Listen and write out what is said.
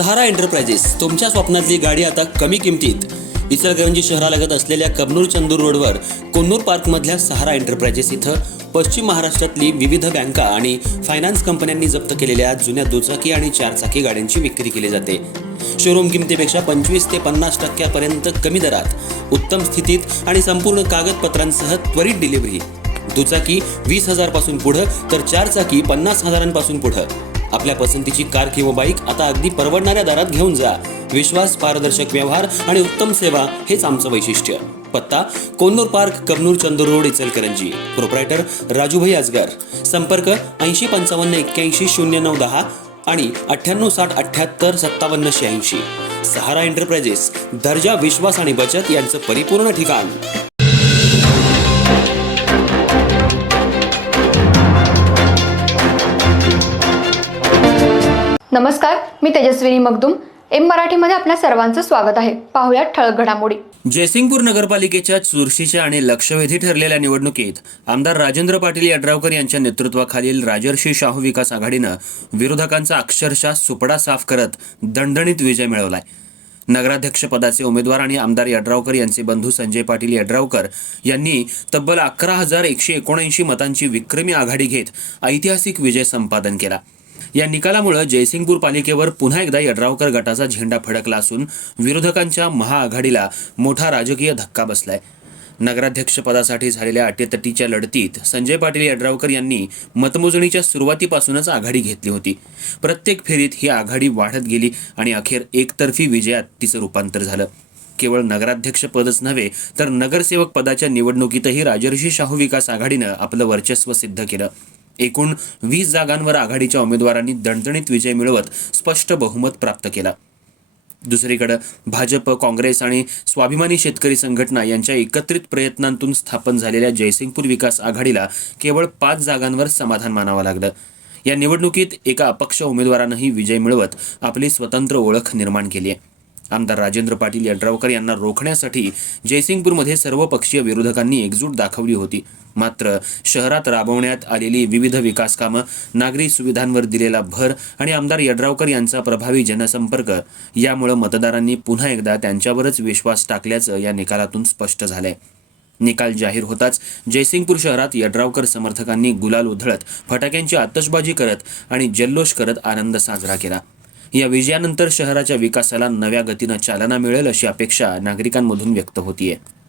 सहारा enterprises तुमच्या स्वप्नातली गाडी आता कमी किमतीत. इचलकरंजी शहरालगत असलेल्या कबनूर चंदूर रोडवर कोन्नूर पार्कमधल्या सहारा एंटरप्राइजेस इथं पश्चिम महाराष्ट्रातली विविध बँका आणि फायनान्स कंपन्यांनी जप्त केलेल्या जुन्या दुचाकी आणि चारचाकी गाड्यांची विक्री केली जाते. शोरूम किमतीपेक्षा 25 ते 50% कमी दरात, उत्तम स्थितीत आणि संपूर्ण कागदपत्रांसह त्वरित डिलिव्हरी. दुचाकी 20,000 पासून पुढे तर चारचाकी 50,000 पासून पुढे. आपल्या पसंतीची कार किंवा बाईक आता अगदी परवडणाऱ्या दरात घेऊन जा. विश्वास, पारदर्शक व्यवहार आणि उत्तम सेवा हेच आमचं वैशिष्ट्य. पत्ता Konnur park, Kabnur Chandur road, Ichalkaranji. Proprietor Rajubhai Ajgar. संपर्क 8055810910 आणि 9860785786. सहारा एंटरप्राइजेस, दर्जा, विश्वास आणि बचत यांचं परिपूर्ण ठिकाण. नमस्कार, मी तेजस्विनी मगदूम. एम मराठीमध्ये आपल्या सर्वांचं स्वागत आहे. पाहुयात ठळक घडामोडी. जयसिंगपूर नगरपालिकेच्या चुरशीच्या आणि लक्षवेधी ठरलेल्या निवडणुकीत आमदार राजेंद्र पाटील यड्रावकर यांच्या नेतृत्वाखालील राजर्षी शाहू विकास आघाडीनं विरोधकांचा अक्षरशः सुपडा साफ करत दणदणीत विजय मिळवलाय. नगराध्यक्षपदाचे उमेदवार आणि आमदार यड्रावकर यांचे बंधू संजय पाटील यड्रावकर यांनी तब्बल 11,179 मतांची विक्रमी आघाडी घेत ऐतिहासिक विजय संपादन केला. या निकालामुळे जयसिंगपूर पालिकेवर पुन्हा एकदा यड्रावकर गटाचा झेंडा फडकला असून विरोधकांच्या महाआघाडीला मोठा राजकीय धक्का बसलाय. नगराध्यक्षपदासाठी झालेल्या अटीतटीच्या लढतीत संजय पाटील यड्रावकर यांनी मतमोजणीच्या सुरुवातीपासूनच आघाडी घेतली होती. प्रत्येक फेरीत ही आघाडी वाढत गेली आणि अखेर एकतर्फी विजयात तिचं रूपांतर झालं. केवळ नगराध्यक्षपदच नव्हे तर नगरसेवक पदाच्या निवडणुकीतही राजर्षी शाहू विकास आघाडीनं आपलं वर्चस्व सिद्ध केलं. एकूण 20 जागांवर आघाडीच्या उमेदवारांनी दणदणीत विजय मिळवत स्पष्ट बहुमत प्राप्त केला. दुसरीकडे भाजप, काँग्रेस आणि स्वाभिमानी शेतकरी संघटना यांच्या एकत्रित प्रयत्नांतून स्थापन झालेल्या जयसिंगपूर विकास आघाडीला केवळ 5 जागांवर समाधान मानावं लागलं. या निवडणुकीत एका अपक्ष उमेदवारानंही विजय मिळवत आपली स्वतंत्र ओळख निर्माण केली आहे. आमदार राजेंद्र पाटील यड्रावकर यांना रोखण्यासाठी जयसिंगपूरमध्ये सर्वपक्षीय विरोधकांनी एकजूट दाखवली होती. मात्र शहरात राबवण्यात आलेली विविध विकास कामं, नागरी सुविधांवर दिलेला भर आणि आमदार यड्रावकर यांचा प्रभावी जनसंपर्क यामुळे मतदारांनी पुन्हा एकदा त्यांच्यावरच विश्वास टाकल्याचं या निकालातून स्पष्ट झालंय. निकाल जाहीर होताच जयसिंगपूर शहरात यड्रावकर समर्थकांनी गुलाल उधळत, फटाक्यांची आतषबाजी करत आणि जल्लोष करत आनंद साजरा केला. या विजयानंतर शहराच्या विकासाला नव्या गतीनं चालना मिळेल अशी अपेक्षा नागरिकांमधून व्यक्त होतीये.